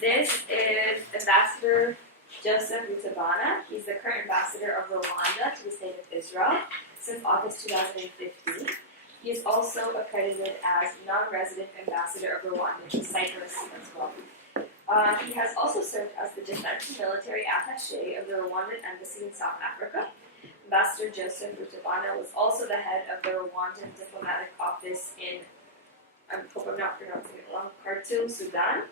This is Ambassador Joseph Rutabana. He's the current ambassador of Rwanda to the State of Israel since August 2015. He is also accredited as non-resident ambassador of Rwanda to Cyprus as well. He has also served as the defense and military attaché of the Rwandan embassy in South Africa. Ambassador Joseph Rutabana was also the head of the Rwandan diplomatic office in, I hope I'm not pronouncing it wrong, Khartoum, Sudan.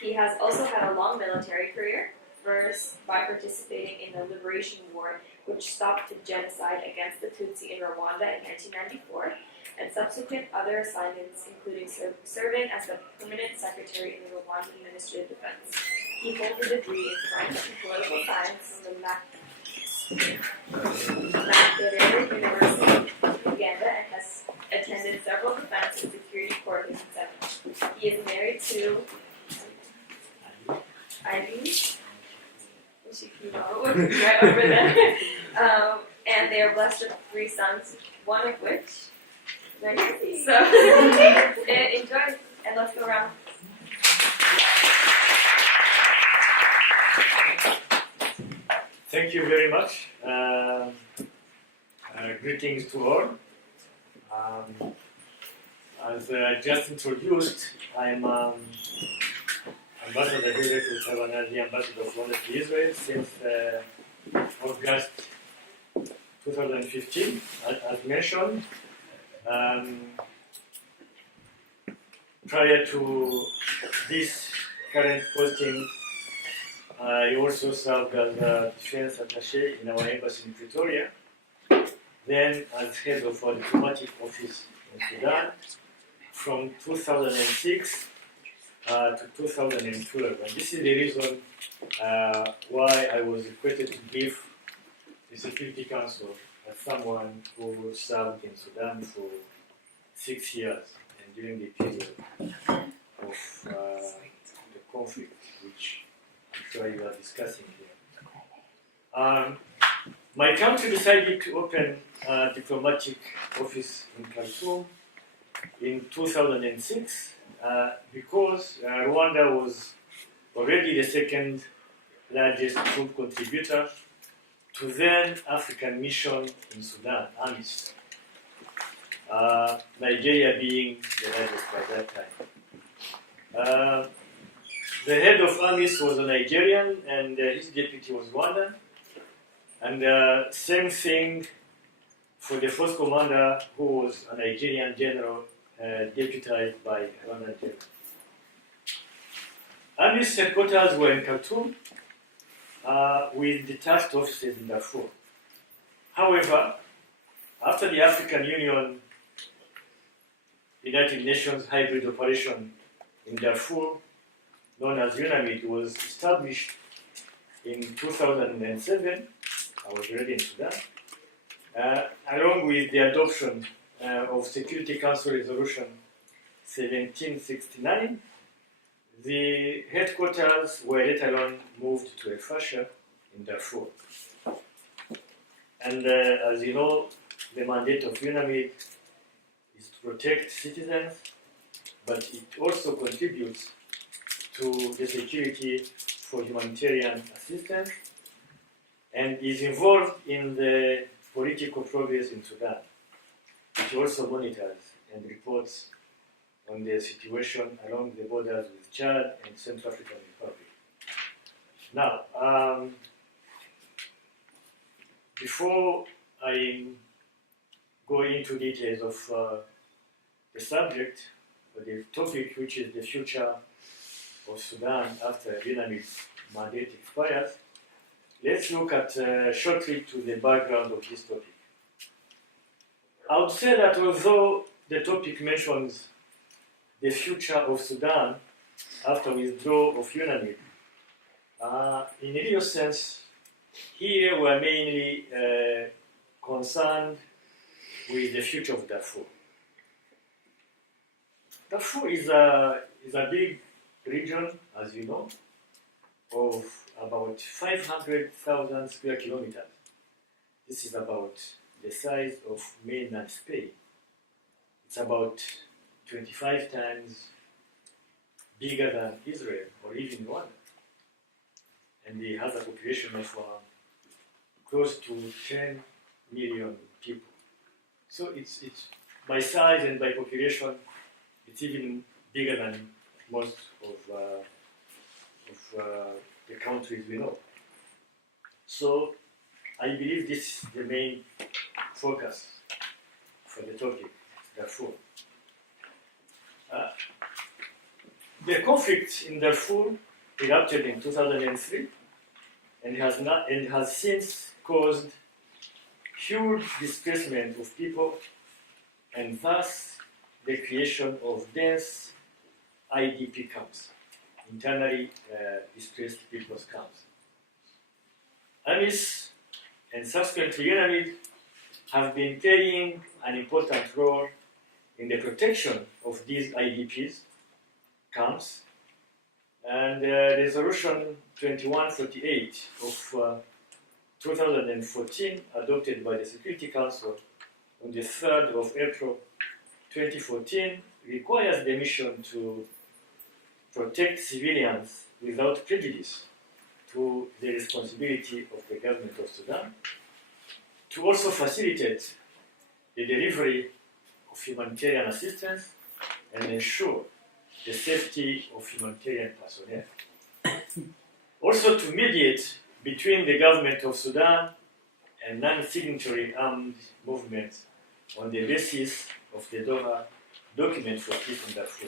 He has also had a long military career, first by participating in the Liberation War, which stopped the genocide against the Tutsi in Rwanda in 1994, and subsequent other assignments, including serving as the permanent secretary in the Rwandan Ministry of Defense. He holds a degree in French and political science from the Makerere University in Uganda and has attended several defense and security courses, etc. He is married to Ivy, right over there, and they are blessed with 3 sons, one of which, right here. So, enjoy, and let's go around. Thank you very much. Greetings to all. As just introduced, I'm Ambassador Joseph Rutabana, the Ambassador of Rwanda to Israel since August 2015, as mentioned. Prior to this current posting, I also served as a defense attaché in our embassy in Pretoria, then as head of our diplomatic office in Sudan from 2006 to 2012. And this is the reason why I was requested to give the Security Council as someone who served in Sudan for 6 years and during the period of the conflict, which I'm sure you are discussing here. My country decided to open a diplomatic office in Khartoum in 2006 because Rwanda was already the second largest troop contributor to then African mission in Sudan, AMIS. Nigeria being the largest by that time. The head of AMIS was a Nigerian and his deputy was Rwandan. And same thing for the first commander, who was a Nigerian general deputized by Rwandan general. AMIS headquarters were in Khartoum with detached offices in Darfur. However, after the African Union United Nations hybrid operation in Darfur, known as UNAMID, was established in 2007, I was already in Sudan, along with the adoption of Security Council Resolution 1769, the headquarters were later on moved to El Fasher in Darfur. And as you know, the mandate of UNAMID is to protect citizens, but it also contributes to the security for humanitarian assistance and is involved in the political progress in Sudan. It also monitors and reports on the situation along the borders with Chad and Central African Republic. Now, before I go into details of the subject or the topic, which is the future of Sudan after UNAMID's mandate expires, let's look at shortly to the background of this topic. I would say that although the topic mentions the future of Sudan after withdrawal of UNAMID, in a real sense, here we're mainly concerned with the future of Darfur. Darfur is a big region, as you know, of about 500,000 square kilometers. This is about the size of mainland Spain. It's about 25 times bigger than Israel or even Rwanda. And it has a population of close to 10 million people. So it's by size and by population, it's even bigger than most of the countries we know. So I believe this is the main focus for the topic, Darfur. The conflict in Darfur erupted in 2003 and has since caused huge displacement of people and thus the creation of dense IDP camps, internally displaced people's camps. AMIS and subsequently UNAMID have been playing an important role in the protection of these IDPs camps, and Resolution 2138 of 2014, adopted by the Security Council on the 3rd of April 2014, requires the mission to protect civilians without prejudice to the responsibility of the government of Sudan, to also facilitate the delivery of humanitarian assistance and ensure the safety of humanitarian personnel. Also to mediate between the government of Sudan and non-signatory armed movements on the basis of the Doha document for peace in Darfur.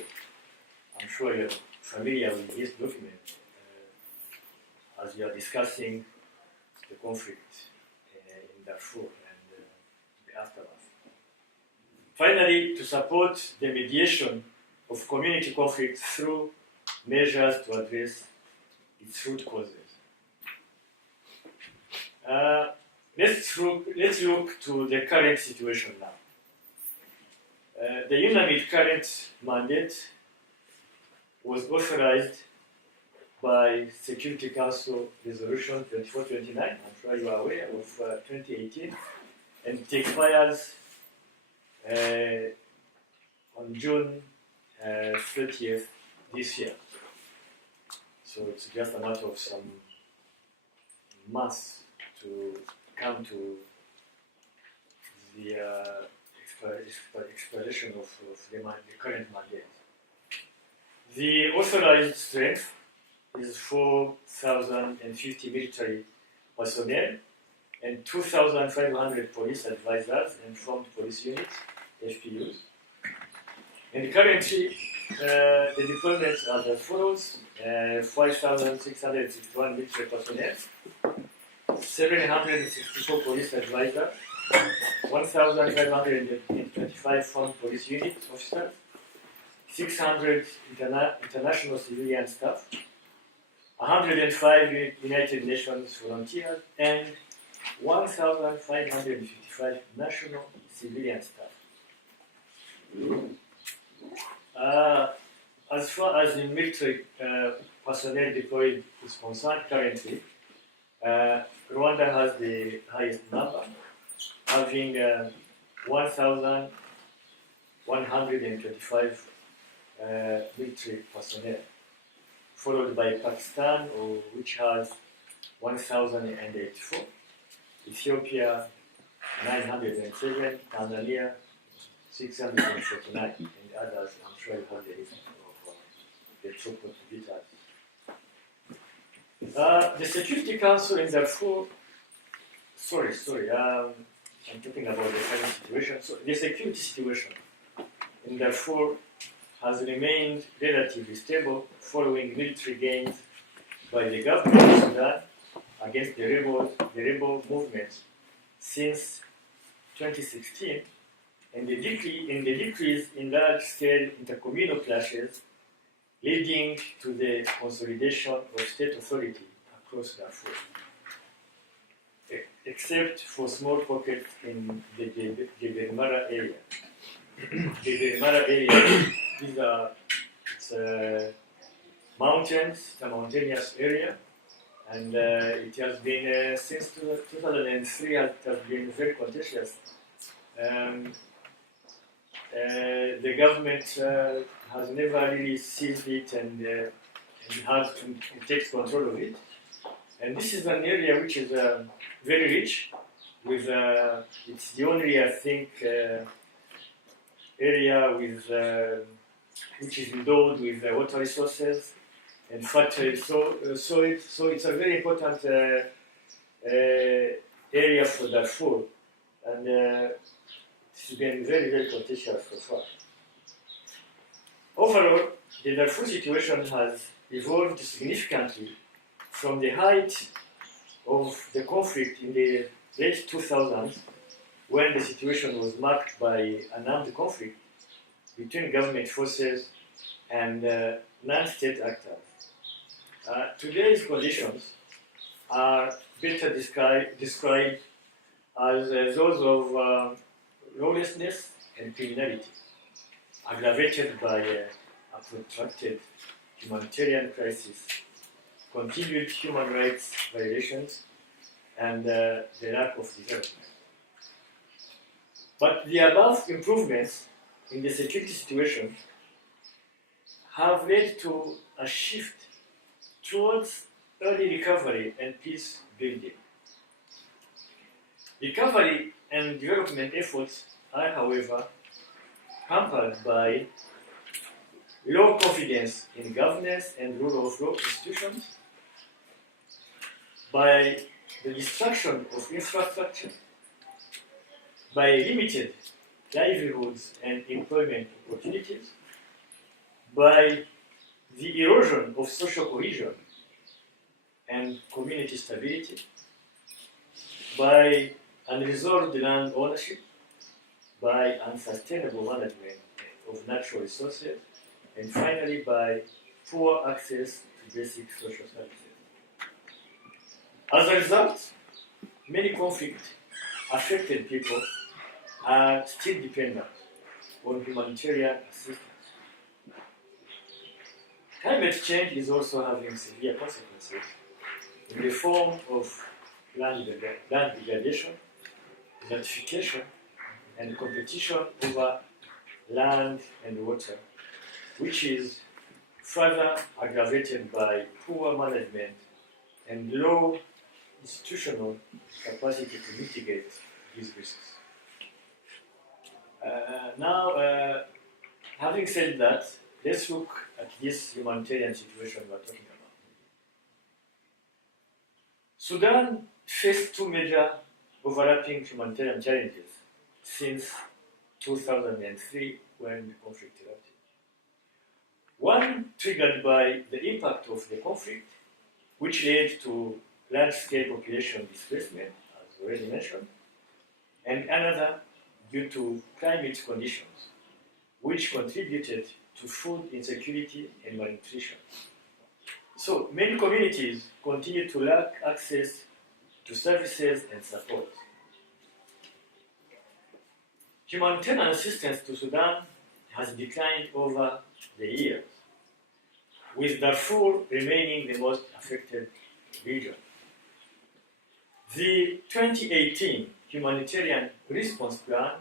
I'm sure you're familiar with this document as we are discussing the conflict in Darfur and the aftermath. Finally, to support the mediation of community conflict through measures to address its root causes. Let's look to the current situation now. The UNAMID current mandate was authorized by Security Council Resolution 2429, I'm sure you are aware, of 2018, and it expires on June 30th this year. So it's just a matter of some months to come to the expiration of the current mandate. The authorized strength is 4,050 military personnel and 2,500 police advisors and formed police units, FPUs. And currently, the deployments are as follows: 5,661 military personnel, 764 police advisors, 1,525 formed police unit officers, 600 international civilian staff, 105 United Nations volunteers, and 1,555 national civilian staff. As far as the military personnel deployed is concerned, currently, Rwanda has the highest number, having 1,125 military personnel, followed by Pakistan, which has 1,084, Ethiopia 907, Tanzania 649, and others. I'm sure you have the list of the troop contributors. The Security Council in Darfur, I'm talking about the current situation. So the security situation in Darfur has remained relatively stable following military gains by the government of Sudan against the rebel movement since 2016, and the decrease in large-scale intercommunal clashes leading to the consolidation of state authority across Darfur, except for small pockets in the Gebermara area. Gebermara area is mountains, it's a mountainous area, and it has been, since 2003, it has been very contentious. The government has never really seized it and has to take control of it. And this is an area which is very rich. With it's the only, I think, area with which is endowed with water resources and fertile soil. So it's a very important area for Darfur, and it's been very, very contentious so far. Overall, the Darfur situation has evolved significantly from the height of the conflict in the late 2000s, when the situation was marked by an armed conflict between government forces and non-state actors. Today's conditions are better described as those of lawlessness and criminality, aggravated by a protracted humanitarian crisis, continued human rights violations, and the lack of development. But the above improvements in the security situation have led to a shift towards early recovery and peace building. Recovery and development efforts are, however, hampered by low confidence in governance and rule of law institutions, by the destruction of infrastructure, by limited livelihoods and employment opportunities, by the erosion of social cohesion and community stability, by unresolved land ownership, by unsustainable management of natural resources, and finally by poor access to basic social services. As a result, many conflict-affected people are still dependent on humanitarian assistance. Climate change is also having severe consequences in the form of land degradation, desertification, and competition over land and water, which is further aggravated by poor management and low institutional capacity to mitigate these risks. Having said that, let's look at this humanitarian situation we're talking about. Sudan faced two major overlapping humanitarian challenges since 2003 when the conflict erupted. One triggered by the impact of the conflict, which led to large-scale population displacement, as already mentioned, and another due to climate conditions, which contributed to food insecurity and malnutrition. So many communities continue to lack access to services and support. Humanitarian assistance to Sudan has declined over the years, with Darfur remaining the most affected region. The 2018 Humanitarian Response Plan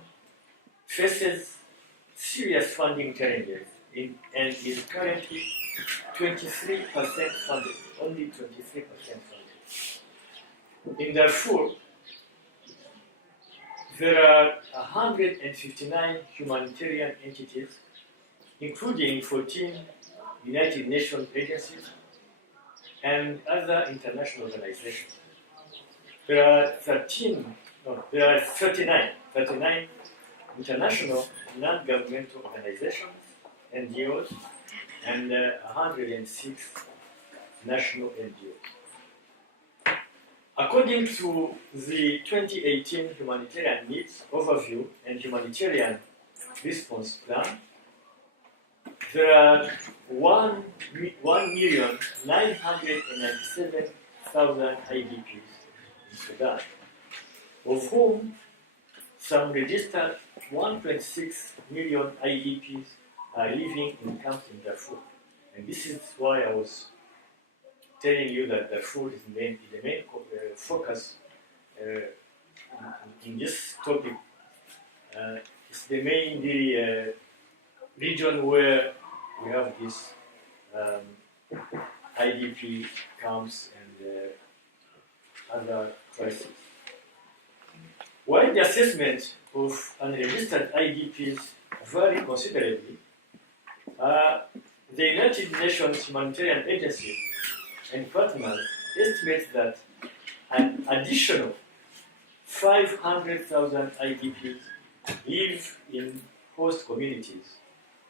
faces serious funding challenges and is currently 23% funded, only 23% funded. In Darfur, there are 159 humanitarian entities, including 14 United Nations agencies and other international organizations. There are 39 international non-governmental organizations, NGOs, and 106 national NGOs. According to the 2018 Humanitarian Needs Overview and Humanitarian Response Plan, there are 1,997,000 IDPs in Sudan, of whom some registered 1.6 million IDPs are living in camps in Darfur. And this is why I was telling you that Darfur is the main focus in this topic. It's the main region where we have this IDP camps and other crises. While the assessment of unregistered IDPs vary considerably, the United Nations Humanitarian Agency and partners estimate that an additional 500,000 IDPs live in host communities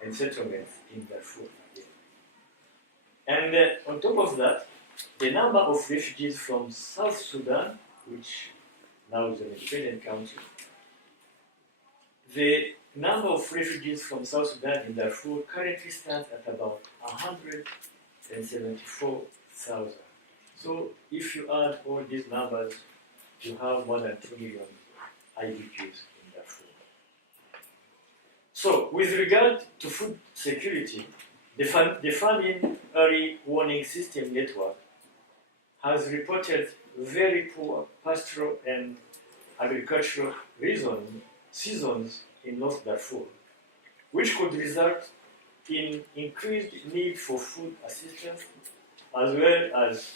and settlements in Darfur. And on top of that, the number of refugees from South Sudan, which now is an independent country, the number of refugees from South Sudan in Darfur currently stands at about 174,000. So if you add all these numbers, you have more than 2 million IDPs in Darfur. So with regard to food security, the Famine Early Warning System Network has reported very poor pastoral and agricultural seasons in North Darfur, which could result in increased need for food assistance as well as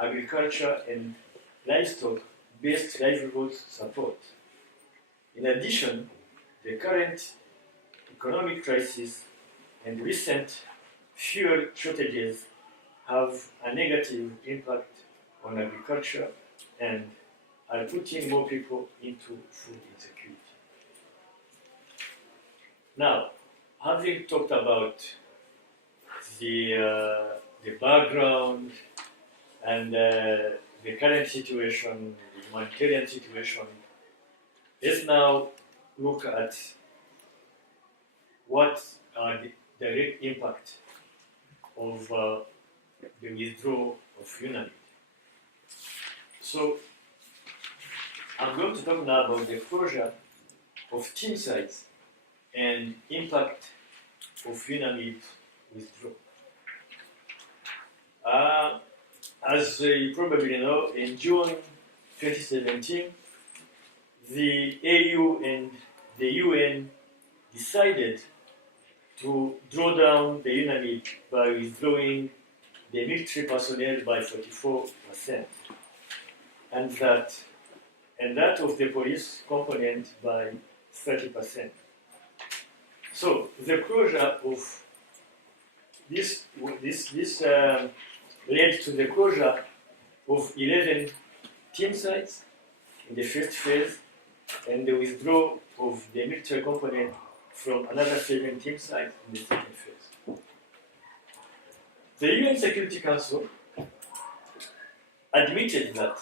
agriculture and livestock-based livelihood support. In addition, the current economic crisis and recent fuel shortages have a negative impact on agriculture and are putting more people into food insecurity. Now, having talked about the background and the current situation, the humanitarian situation, let's now look at what are the direct impact of the withdrawal of UNAMID. So, I'm going to talk now about the closure of team sites and impact of UNAMID withdrawal. As you probably know, in June 2017, the AU and the UN decided to draw down the UNAMID by withdrawing the military personnel by 44%, and that of the police component by 30%. So the closure of this led to the closure of 11 team sites in the first phase and the withdrawal of the military component from another 7 team sites in the second phase. The UN Security Council admitted that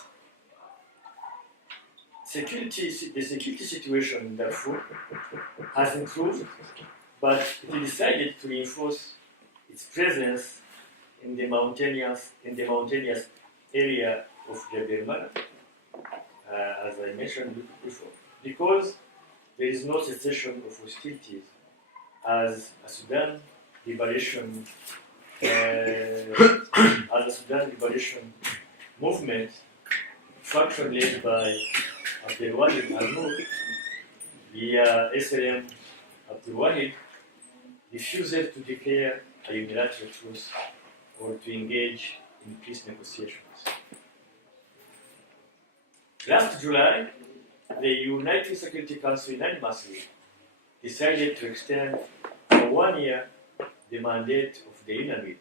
the security situation in Darfur has improved, but it decided to reinforce its presence in the mountainous area of Rutabana, as I mentioned before, because there is no cessation of hostilities as a Sudan liberation movement, faction led by Abdel Wahid al-Nur, via SLM Abdel Wahid, refused to declare a unilateral truce or to engage in peace negotiations. Last July, the United Security Council unanimously decided to extend for 1 year the mandate of the UNAMID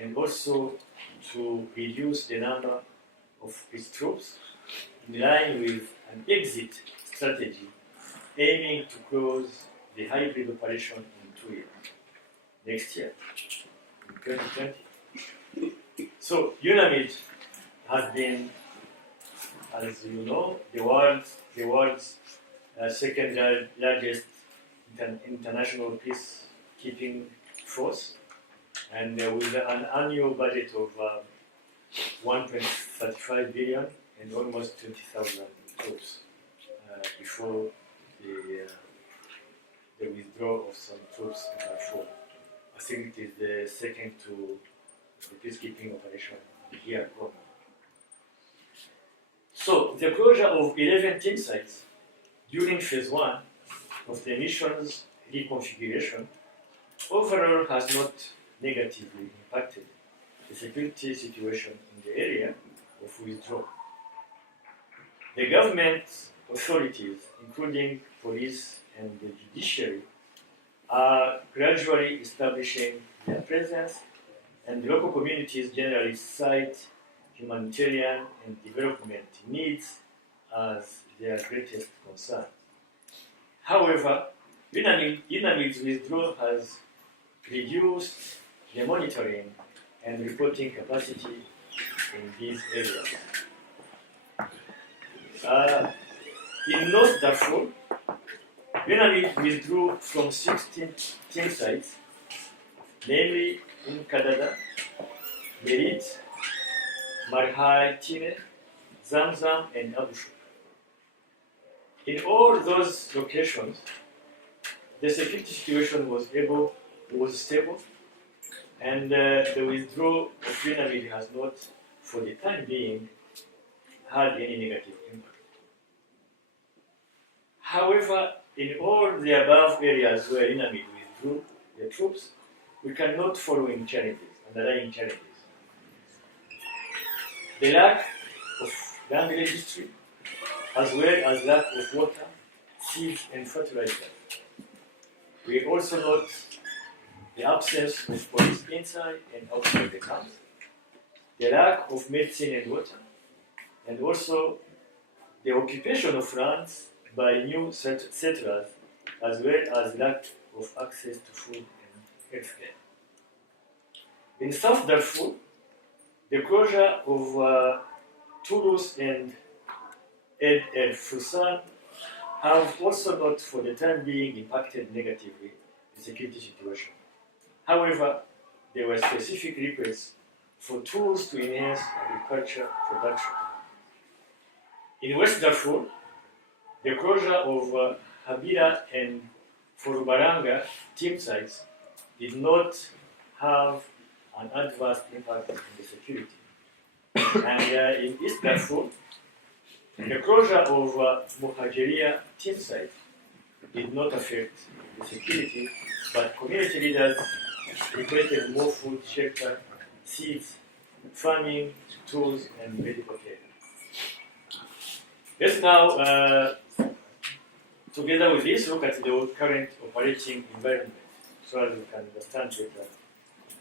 and also to reduce the number of its troops in line with an exit strategy aiming to close the hybrid operation in 2 years, next year, in 2020. So UNAMID has been, as you know, the world's second largest international peacekeeping force, and with an annual budget of 1.35 billion and almost 20,000 troops before the withdrawal of some troops in Darfur. I think it is the second to the peacekeeping operation here at home. So the closure of 11 team sites during phase 1 of the mission's reconfiguration overall has not negatively impacted the security situation in the area of withdrawal. The government authorities, including police and the judiciary, are gradually establishing their presence, and local communities generally cite humanitarian and development needs as their greatest concern. However, UNAMID's withdrawal has reduced the monitoring and reporting capacity in these areas. In North Darfur, UNAMID withdrew from 16 team sites, namely Kadada, Merit, Marhai Tine, Zamzam, and Abu Shuk. In all those locations, the security situation was stable, and the withdrawal of UNAMID has not, for the time being, had any negative impact. However, in all the above areas where UNAMID withdrew the troops, we can note following underlying challenges. The lack of land registry, as well as lack of water, seeds, and fertilizer. We also note the absence of police inside and outside the camps, the lack of medicine and water, and also the occupation of lands by new settlers, as well as lack of access to food and healthcare. In South Darfur, the closure of Toulouse and Ed El Fussan have also not, for the time being, impacted negatively the security situation. However, there were specific requests for tools to enhance agriculture production. In West Darfur, the closure of Habira and Furubaranga team sites did not have an adverse impact on the security. And in East Darfur, the closure of Muhajiria team site did not affect the security, but community leaders requested more food, shelter, seeds, farming, tools, and medical care. Let's now, together with this, look at the current operating environment so as we can understand better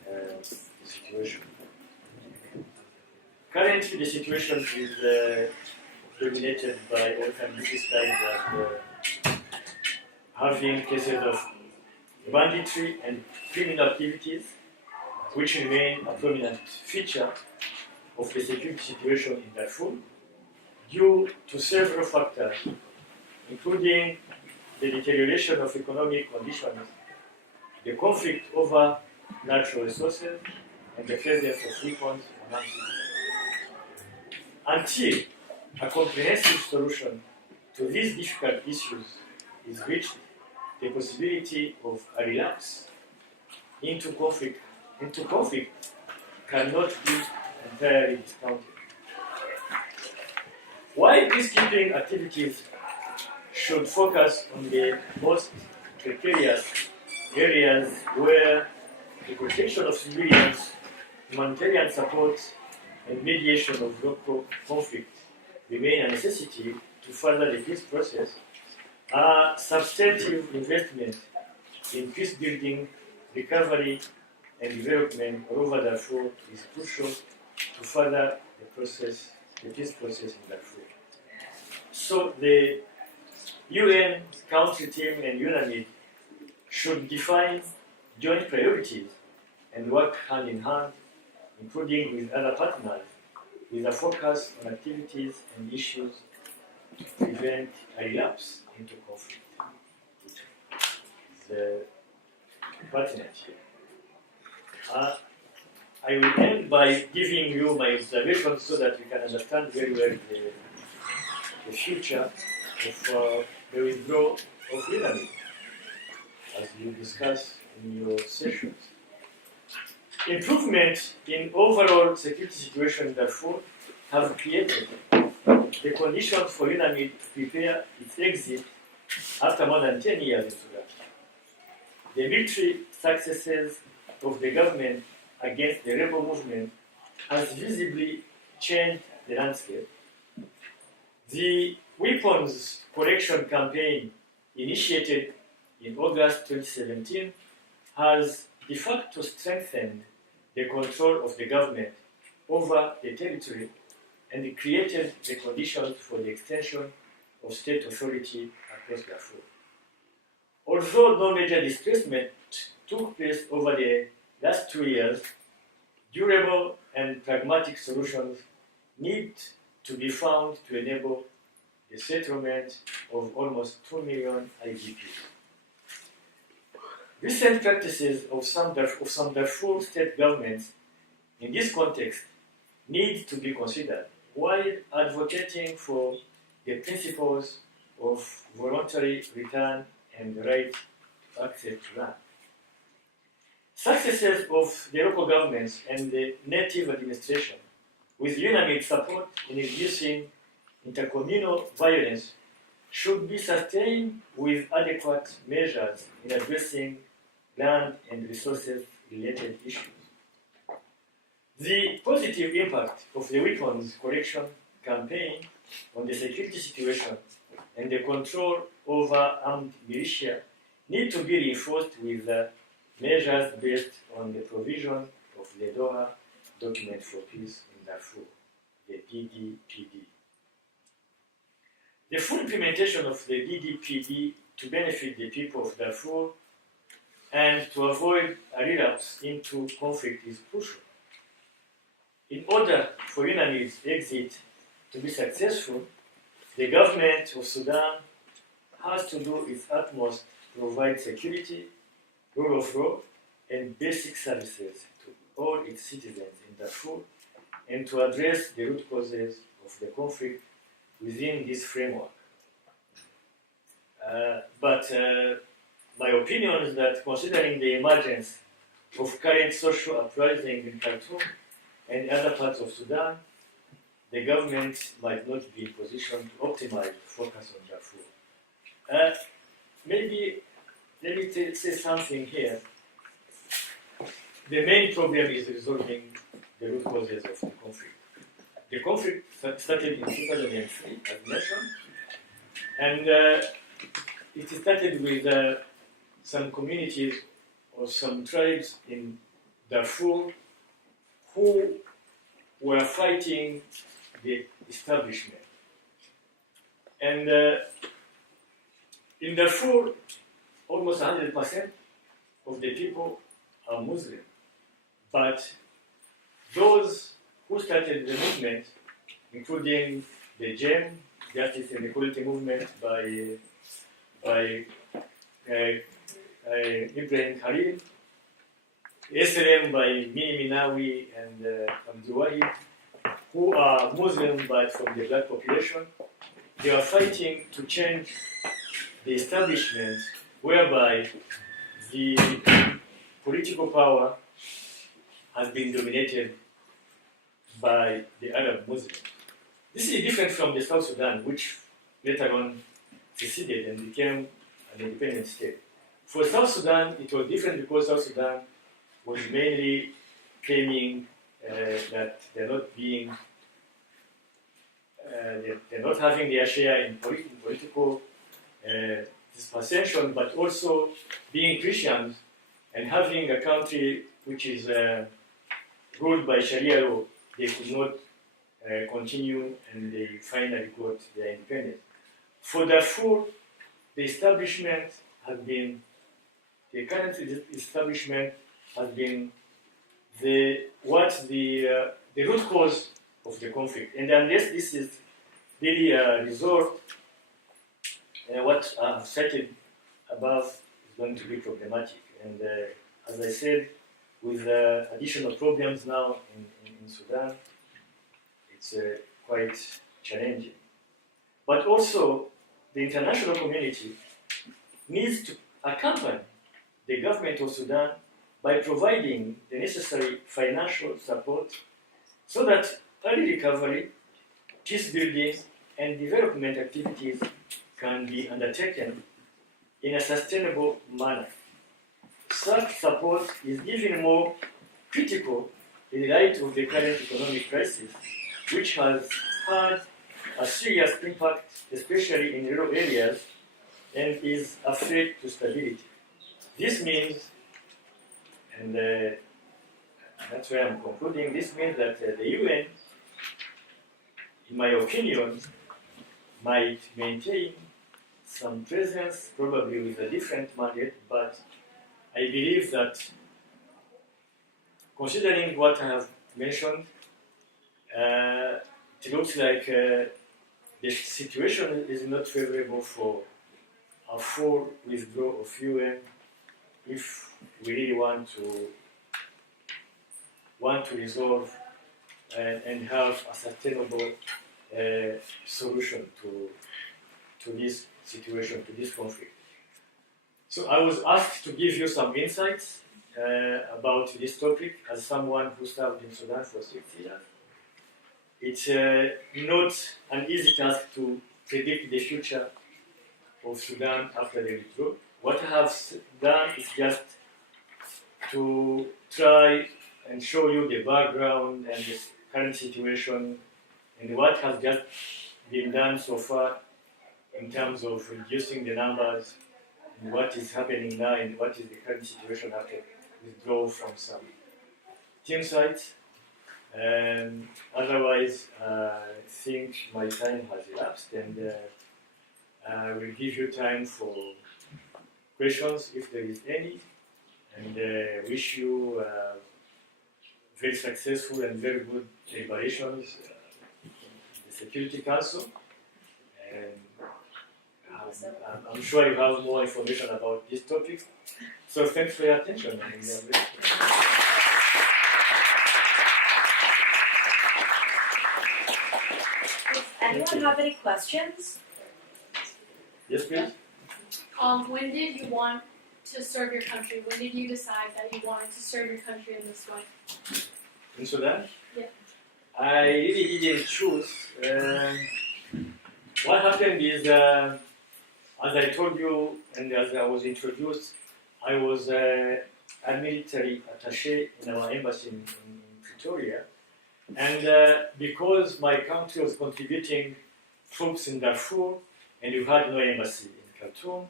the situation. Currently, the situation is dominated by what can be described as having cases of banditry and criminal activities, which remain a prominent feature of the security situation in Darfur due to several factors, including the deterioration of economic conditions, the conflict over natural resources, and the presence of weapons among citizens. Until a comprehensive solution to these difficult issues is reached, the possibility of a relapse into conflict cannot be entirely discounted. While peacekeeping activities should focus on the most precarious areas where the protection of civilians, humanitarian support, and mediation of local conflict remain a necessity to further the peace process, a substantive investment in peace building, recovery, and development all over Darfur is crucial to further the peace process in Darfur. So the UN Council team and UNAMID should define joint priorities and work hand in hand, including with other partners, with a focus on activities and issues to prevent a relapse into conflict. The pertinent here. I will end by giving you my observations so that you can understand very well the future of the withdrawal of UNAMID, as you discuss in your sessions. Improvement in overall security situation in Darfur have created the conditions for UNAMID to prepare its exit after more than 10 years in Sudan. the military successes of the government against the rebel movement has visibly changed the landscape. The weapons collection campaign initiated in August 2017 has de facto strengthened the control of the government over the territory and created the conditions for the extension of state authority across Darfur. Although no major displacement took place over the last 2 years, durable and pragmatic solutions need to be found to enable the settlement of almost 2 million IDPs. Recent practices of some Darfur state governments in this context need to be considered while advocating for the principles of voluntary return and the right to access to land. Successes of the local governments and the native administration, with UNAMID support in reducing intercommunal violence, should be sustained with adequate measures in addressing land and resources related issues. The positive impact of the weapons collection campaign on the security situation and the control over armed militia need to be reinforced with measures based on the provision of the Doha Document for Peace in Darfur, the DDPD. The full implementation of the DDPD to benefit the people of Darfur and to avoid a relapse into conflict is crucial. In order for UNAMID's exit to be successful, the government of Sudan has to do its utmost to provide security, rule of law, and basic services to all its citizens in Darfur, and to address the root causes of the conflict within this framework. But my opinion is that considering the emergence of current social uprising in Khartoum and other parts of Sudan, the government might not be in position to optimize focus on Darfur. Maybe let me say something here. The main problem is resolving the root causes of the conflict. The conflict started in 2003, as mentioned, and it started with some communities or some tribes in Darfur who were fighting the establishment. And in Darfur, almost 100% of the people are Muslim. But those who started the movement, including the JEM, Justice and Equality Movement by Ibrahim Khalil, SLM by Mini Minawi and Abdul Wahid, who are Muslim but from the black population, they are fighting to change the establishment whereby the political power has been dominated by the Arab Muslims. This is different from the South Sudan, which later on seceded and became an independent state. For South Sudan, it was different because South Sudan was mainly claiming that they're not having their share in political dispensation, but also being Christians and having a country which is ruled by Sharia law. They could not continue, and they finally got their independence. For Darfur, the current establishment has been the root cause of the conflict. And unless this is really resolved, what I've cited above is going to be problematic. And as I said, with additional problems now in Sudan, it's quite challenging. But also, the international community needs to accompany the government of Sudan by providing the necessary financial support so that early recovery, peace building, and development activities can be undertaken in a sustainable manner. such support is even more critical in light of the current economic crisis, which has had a serious impact, especially in rural areas, and is a threat to stability. This means, and that's why I'm concluding, this means that the UN, in my opinion, might maintain some presence, probably with a different mandate, but I believe that considering what I have mentioned, it looks like the situation is not favorable for a full withdrawal of UN if we really want to resolve and have a sustainable solution to this situation, to this conflict. So I was asked to give you some insights about this topic as someone who served in Sudan for 6 years. It's not an easy task to predict the future of Sudan after the withdrawal. What I have done is just to try and show you the background and the current situation and what has just been done so far in terms of reducing the numbers and what is happening now and what is the current situation after withdrawal from some team sites. Otherwise, I think my time has elapsed, and I will give you time for questions if there is any, and wish you very successful and very good deliberations in the Security Council. And I'm sure you have more information about this topic. So thanks for your attention. Does anyone have any questions? Yes, please. When did you want to serve your country? When did you decide that you wanted to serve your country in this way? In Sudan? Yeah. I really didn't choose. What happened is, as I told you and as I was introduced, I was a military attaché in our embassy in Pretoria. And because my country was contributing troops in Darfur and we had no embassy in Khartoum,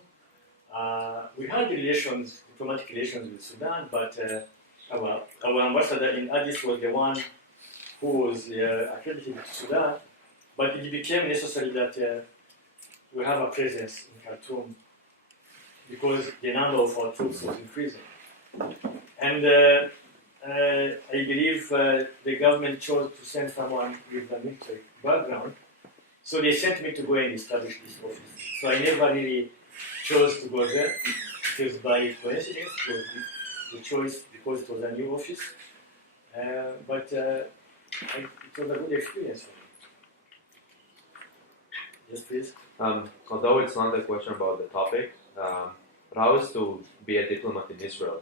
we had relations, diplomatic relations with Sudan, but our ambassador in Addis was the one who was accredited to Sudan, but it became necessary that we have a presence in Khartoum because the number of our troops was increasing. And I believe the government chose to send someone with a military background, so they sent me to go and establish this office. So I never really chose to go there. It was by coincidence, it was the choice because it was a new office. But it was a good experience for me. Yes, please. Although it's not a question about the topic, but how is to be a diplomat in Israel?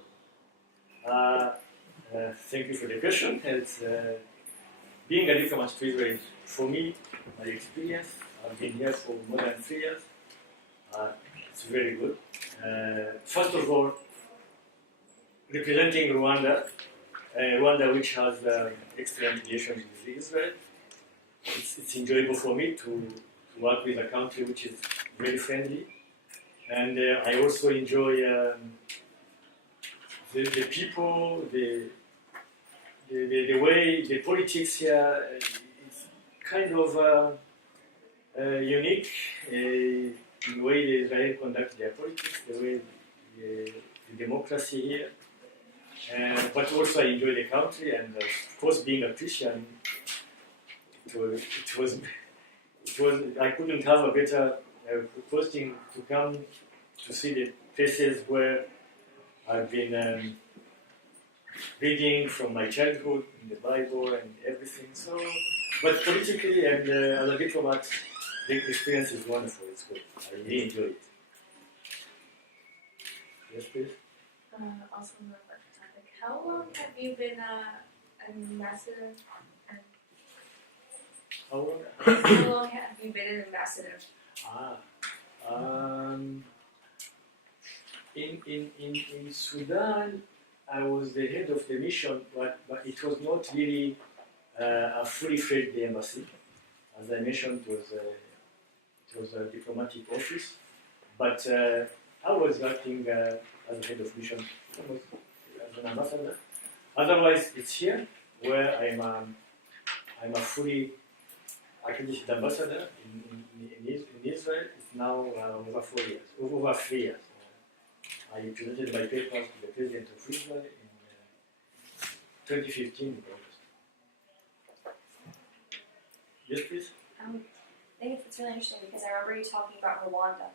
Thank you for the question. It's, being a diplomat to Israel, for me, my experience, I've been here for more than 3 years. It's very good. First of all, representing Rwanda, which has excellent relations with Israel, it's enjoyable for me to work with a country which is very friendly. And I also enjoy the people, the way the politics here is kind of unique. The way the Israel conduct their politics, the way the democracy here. But also I enjoy the country, and of course being a Christian, it was I couldn't have a better posting to come to see the places where I've been reading from my childhood in the Bible and everything. So, but politically and as a diplomat, the experience is wonderful. It's good. I really enjoy it. Yes, please. Also on the topic, how long have you been an ambassador? How long? How long have you been an ambassador? in Sudan, I was the head of the mission, but it was not really a fully fledged embassy. As I mentioned, it was a diplomatic office, but I was acting as head of mission, almost as an ambassador. Otherwise, it's here where I'm a fully accredited ambassador in Israel. It's now over 3 years. I presented my papers to the President of Israel in 2015 in August. Yes, please. I think it's really interesting because I remember you talking about Rwanda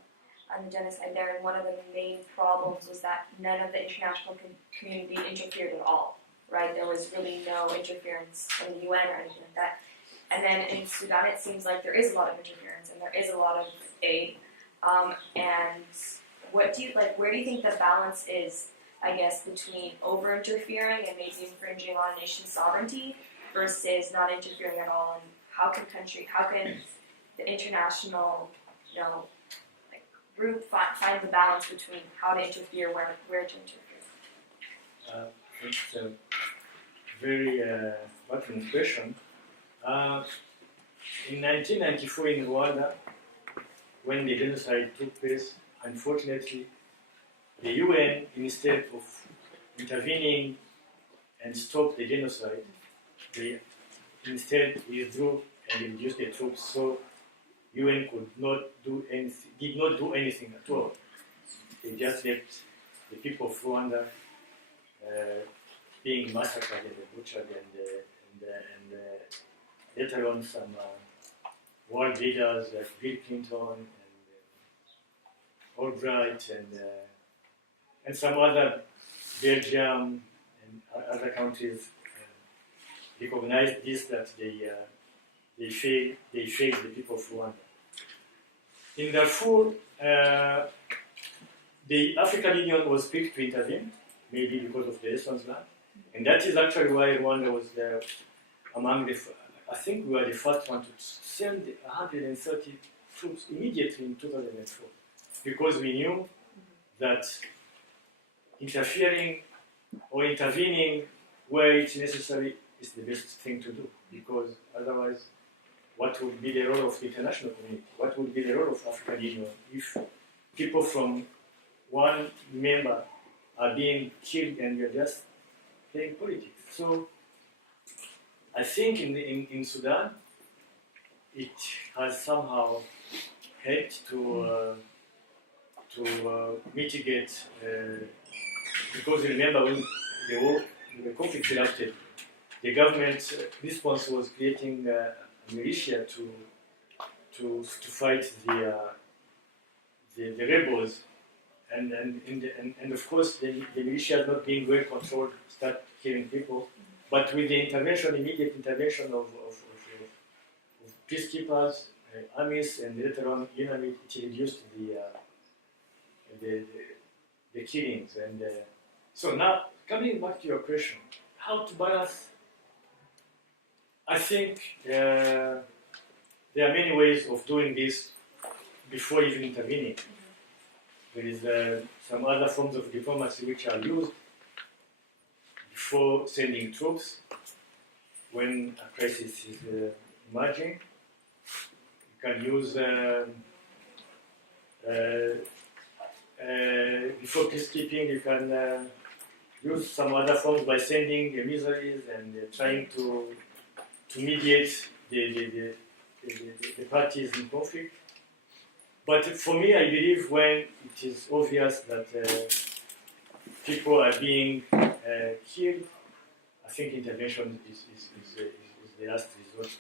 and the genocide there, and one of the main problems was that none of the international community interfered at all, right? There was really no interference from the UN or anything like that. And then in Sudan, it seems like there is a lot of interference and there is a lot of aid. And what do you like? Where do you think the balance is? I guess between over interfering and maybe infringing on nation sovereignty versus not interfering at all. And how can the international, group find the balance between how to interfere, where to interfere? It's a very pertinent question. In 1994 in Rwanda, when the genocide took place, unfortunately, the UN, instead of intervening and stop the genocide, they instead withdrew and reduced the troops. So UN could not do anything, did not do anything at all. They just left the people of Rwanda being massacred and butchered, and later on some world leaders like Bill Clinton and Albright and some other Belgium and other countries recognized this, that they failed the people of Rwanda. In Darfur, the African Union was quick to intervene, maybe because of the lessons learned, and that is actually why Rwanda was among the. I think we were the first one to send 130 troops immediately in 2004, because we knew that interfering or intervening where it's necessary is the best thing to do, because otherwise, what would be the role of the international community? What would be the role of African Union if people from one member are being killed and you're just playing politics? So I think in Sudan, it has somehow helped to mitigate, because remember when the conflict erupted, the government's response was creating a militia to fight the rebels, and of course the militia not being well controlled start killing people. But with the immediate intervention of peacekeepers, armies, and later on UNAMID, it reduced the killings. And so now, coming back to your question, how to balance? I think there are many ways of doing this before even intervening. There is some other forms of diplomacy which are used before sending troops when a crisis is emerging. You can use before peacekeeping. You can use some other forms by sending emissaries and trying to mediate the parties in conflict. But for me, I believe when it is obvious that people are being killed, I think intervention is the last resort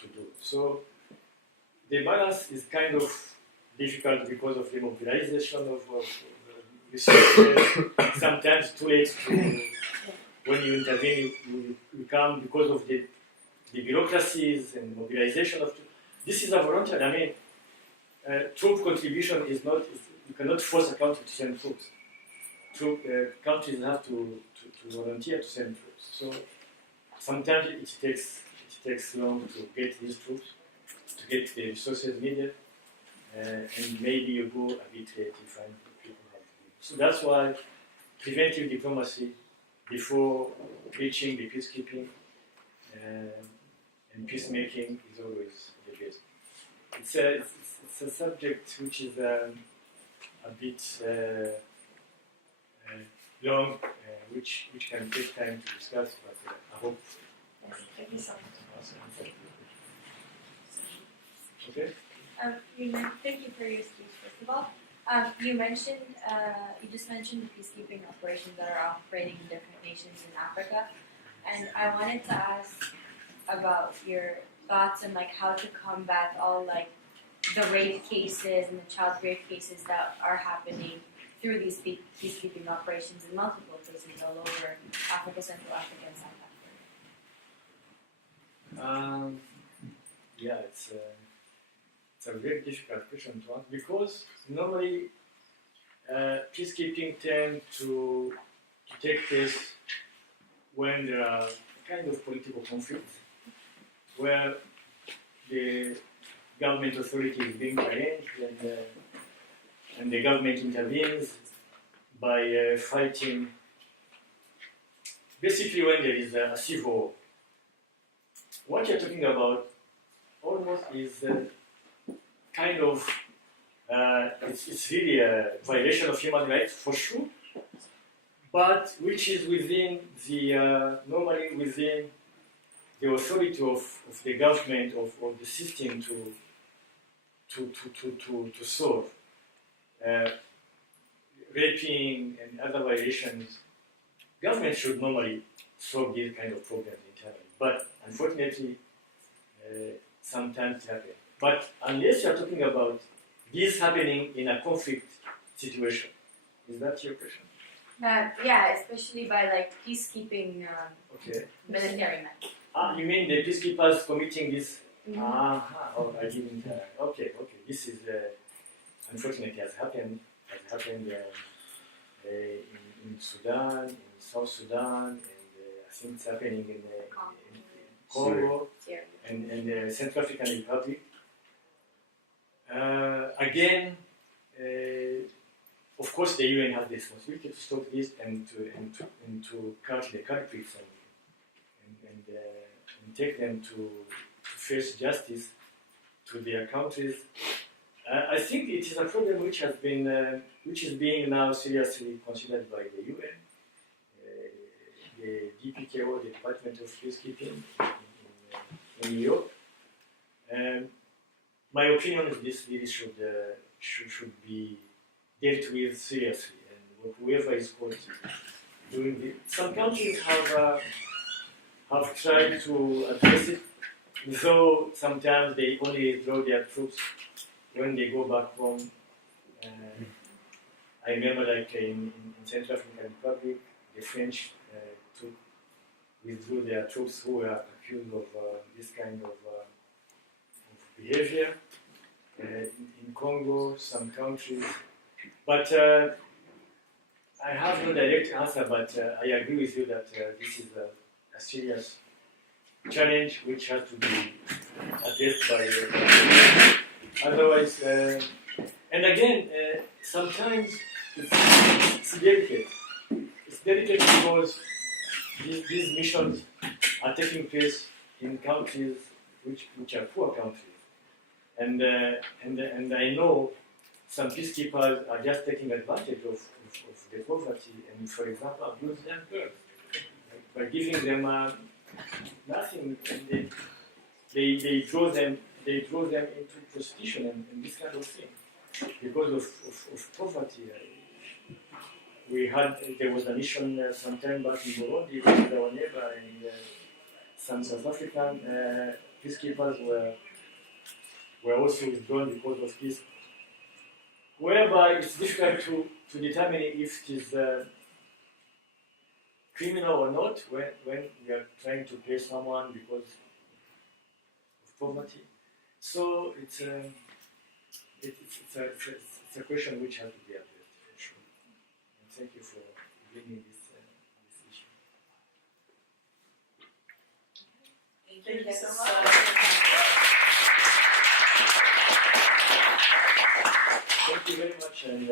to do. So the balance is kind of difficult because of the mobilization of resources. Sometimes too late when you intervene, you come because of the bureaucracies and mobilization of. This is a voluntary. I mean, troop contribution is not. You cannot force a country to send troops. Countries have to volunteer to send troops. So sometimes it takes long to get these troops, to get the resources needed, and maybe you go a bit late if people have. So that's why preventive diplomacy before reaching the peacekeeping and peacemaking is always the best. It's a subject which is a bit long, which can take time to discuss, but I hope. Yes, thank you so much. Okay. Thank you for your speech, first of all. You just mentioned the peacekeeping operations that are operating in different nations in Africa, and I wanted to ask about your thoughts on like how to combat all like the rape cases and the child rape cases that are happening through these peacekeeping operations in multiple places all over Africa, Central Africa, and South Africa. Yeah, it's a very difficult question to answer because normally peacekeeping tend to take place when there are kind of political conflicts where the government authority is being challenged and the government intervenes by fighting. Basically, when there is a civil war, what you're talking about almost is kind of it's really a violation of human rights for sure, but which is within the normally within the authority of the government of the system to solve. Raping and other violations, government should normally solve these kind of problems internally, but unfortunately sometimes it happens. But unless you are talking about this happening in a conflict situation, is that your question? Yeah, especially by like peacekeeping Okay. military men. You mean the peacekeepers committing this? Mhm. Oh, I didn't. Okay. This is unfortunately has happened. In Sudan, in South Sudan, and I think it's happening in Congo and Central African Republic. Again, of course, the UN has the responsibility to stop this and to catch the culprits and take them to face justice to their countries. I think it is a problem which has been which is being now seriously considered by the UN, the DPKO, the Department of Peacekeeping in New York. My opinion is this really should be dealt with seriously, and whoever is caught doing it. Some countries have tried to address it, though sometimes they only withdraw their troops when they go back home. I remember, like in Central African Republic, the French withdrew their troops who were accused of this kind of behavior. In Congo, some countries, but I have no direct answer. But I agree with you that this is a serious challenge which has to be addressed by otherwise. And again, sometimes it's delicate. It's delicate because these missions are taking place in countries which are poor countries. And I know some peacekeepers are just taking advantage of the poverty and, for example, abuse young girls by giving them nothing, and they draw them into prostitution and this kind of thing because of poverty. There was a mission some time back in Burundi, which is our neighbor, and some South African peacekeepers were also withdrawn because of this, whereby it's difficult to determine if it is criminal or not when we are trying to pay someone because of poverty. So it's a question which has to be addressed for sure. And thank you for bringing this issue. Thank you so much. Thank you very much, and